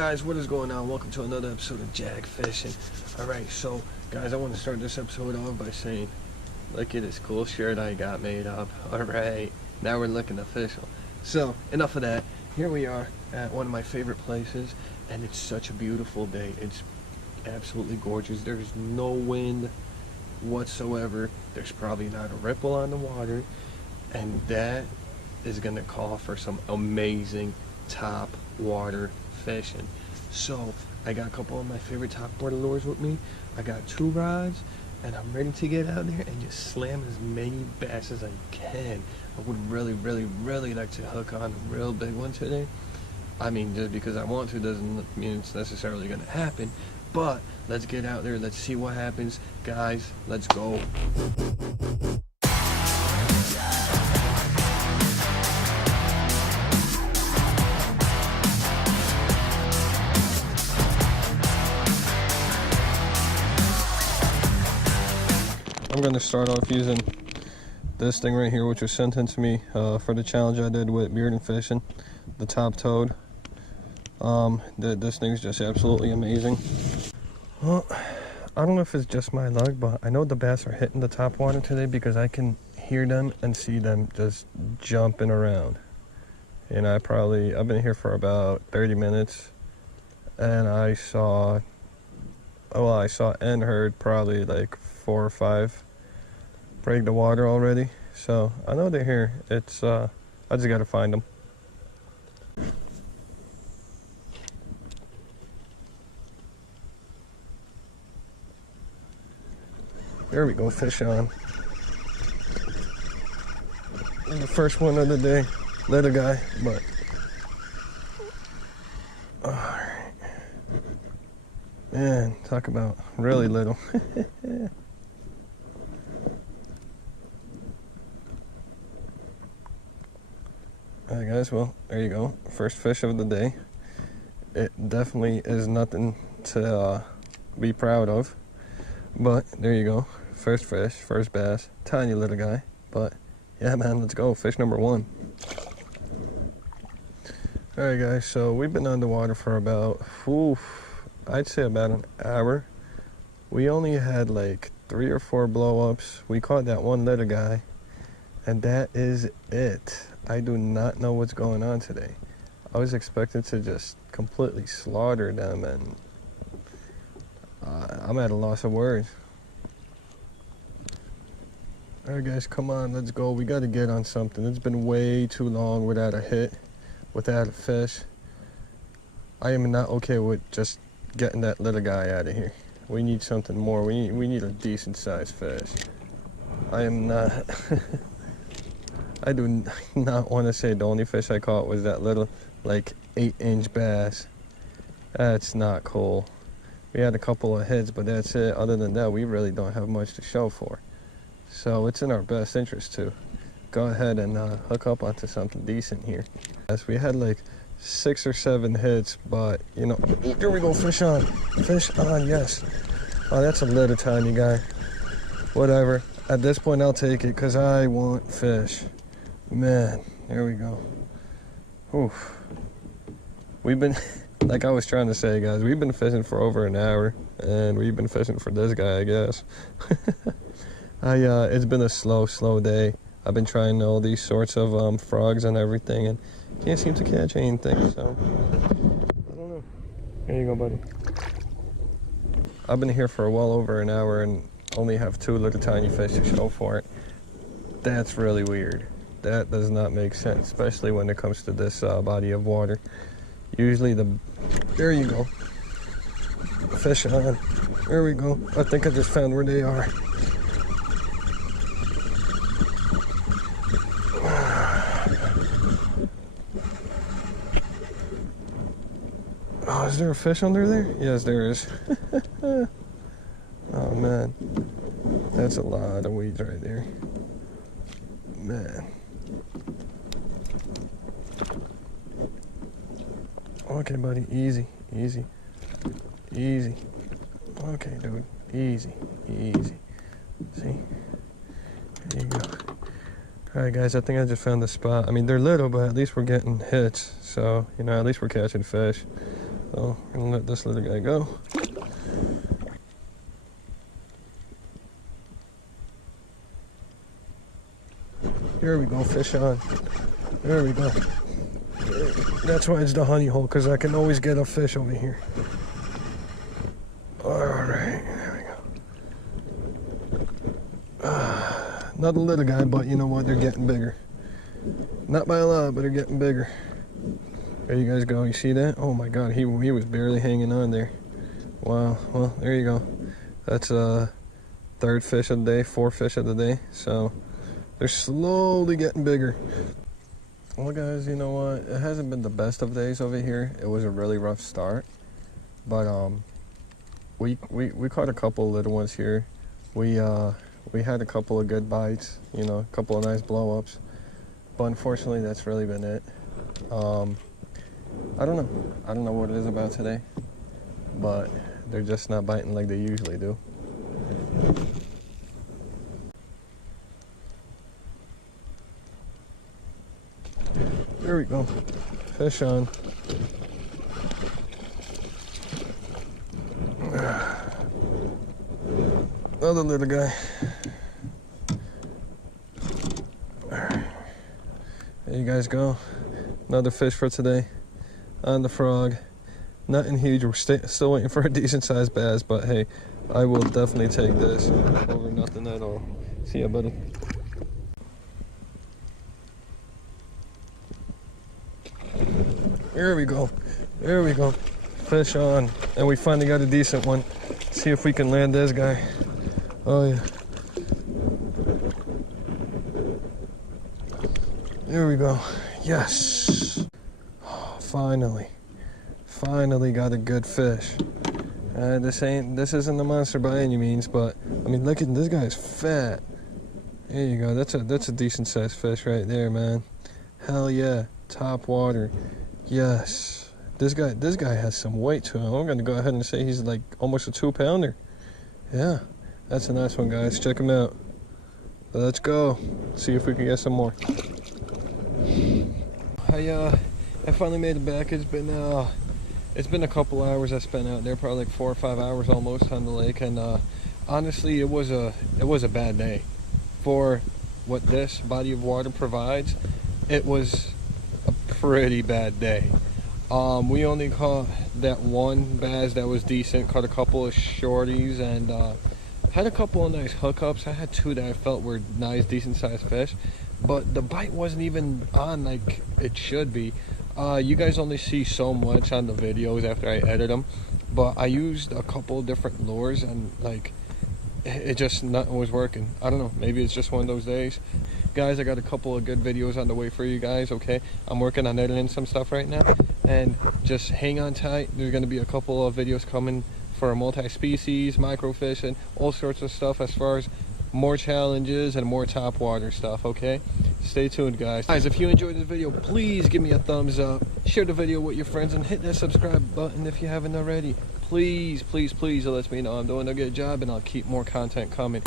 Guys, what is going on? Welcome to another episode of Jag Fishing. Alright, so guys, I want to start this episode off by saying, look at this cool shirt I got made up. Alright, now we're looking official. So, enough of that. Here we are at one of my favorite places, and it's such a beautiful day. It's absolutely gorgeous. There's no wind whatsoever. There's probably not a ripple on the water, and that is going to call for some amazing top water fishing. So I got a couple of my favorite top water lures with me. I got 2 rods, and I'm ready to get out there and just slam as many bass as I can. I would really like to hook on a real big one today. I mean, just because I want to doesn't mean it's necessarily going to happen, but let's get out there, let's see what happens. Guys, let's go. I'm going to start off using this thing right here, which was sent in to me for the challenge I did with Beard and Fishing, the Top Toad. This thing's just absolutely amazing. Well, I don't know if it's just my luck, but I know the bass are hitting the top water today because I can hear them and see them just jumping around. And I've been here for about 30 minutes, and I saw and heard probably like 4 or 5 break the water already. So I know they're here. It's I just gotta find them. There we go, fish on. The first one of the day, little guy, but alright. Man, talk about really little. Alright guys, well, there you go. First fish of the day. It definitely is nothing to be proud of, but there you go. First fish, first bass, tiny little guy. But yeah man, let's go. Fish number 1. Alright guys, so we've been underwater for about, I'd say about an hour. We only had like 3 or 4 blow-ups. We caught that one little guy, and that is it. I do not know what's going on today. I was expecting to just completely slaughter them, and I'm at a loss of words. Alright guys, come on, let's go. We gotta get on something. It's been way too long without a hit, without a fish. I am not okay with just getting that little guy out of here. We need something more. We need a decent sized fish. I am not I do not want to say the only fish I caught was that little like 8-inch bass. That's not cool. We had a couple of hits, but that's it. Other than that, we really don't have much to show for. So it's in our best interest to go ahead and hook up onto something decent here. As we had like 6 or 7 hits, but you know, here we go. Fish on, yes. Oh, that's a little tiny guy. Whatever, at this point I'll take it because I want fish. Man, there we go. Oof. We've been like I was trying to say guys, we've been fishing for over an hour, and we've been fishing for this guy, I guess. It's been a slow day. I've been trying all these sorts of frogs and everything, and can't seem to catch anything, so I don't know. Here you go, buddy. I've been here for well over an hour and only have 2 little tiny fish to show for it. That's really weird. That does not make sense, especially when it comes to this body of water. Usually there you go. Fish on. There we go. I think I just found where they are. Oh, is there a fish under there? Yes, there is. Oh man, that's a lot of weeds right there. Man. Okay, buddy, easy. Okay, dude, easy. See? There you go. Alright guys, I think I just found the spot. I mean, they're little, but at least we're getting hits. So, you know, at least we're catching fish. So I'm gonna let this little guy go. Here we go, fish on. There we go. That's why it's the honey hole, because I can always get a fish over here. Alright, there we go. Not a little guy, but you know what? They're getting bigger. Not by a lot, but they're getting bigger. There you guys go. You see that? Oh my god, he was barely hanging on there. Wow. Well, there you go. That's third fish of the day, fourth fish of the day. So they're slowly getting bigger. Well guys, you know what? It hasn't been the best of days over here. It was a really rough start. But we caught a couple of little ones here. We had a couple of good bites, you know, a couple of nice blow-ups. But unfortunately that's really been it. I don't know what it is about today, but they're just not biting like they usually do. There we go. Fish on. Another little guy. There you guys go. Another fish for today on the frog. Nothing huge. We're still waiting for a decent sized bass, but hey, I will definitely take this over nothing at all. See ya, buddy. There we go. There we go. Fish on. And we finally got a decent one. Let's see if we can land this guy. Oh yeah. There we go. Yes. Oh, finally got a good fish. This isn't a monster by any means, but I mean, look at this guy's fat. There you go. That's a decent sized fish right there, man. Hell yeah. Top water. Yes. This guy has some weight to him. I'm gonna go ahead and say he's like almost a 2-pounder. Yeah. That's a nice one, guys. Check him out. Let's go. See if we can get some more. I finally made it back. It's been a couple hours I spent out there, probably like 4 or 5 hours almost on the lake, and honestly, it was a bad day for what this body of water provides. It was a pretty bad day. We only caught that one bass that was decent, caught a couple of shorties, and had a couple of nice hookups. I had two that I felt were nice, decent sized fish, but the bite wasn't even on like it should be. You guys only see so much on the videos after I edit them, but I used a couple different lures and like it just nothing was working. I don't know, maybe it's just one of those days. Guys, I got a couple of good videos on the way for you guys, okay? I'm working on editing some stuff right now, and just hang on tight. There's going to be a couple of videos coming for multi-species, microfishing, all sorts of stuff as far as more challenges and more top water stuff, okay? Stay tuned, guys. Guys, if you enjoyed this video, please give me a thumbs up, share the video with your friends, and hit that subscribe button if you haven't already. Please, please, please, it lets me know I'm doing a good job, and I'll keep more content coming.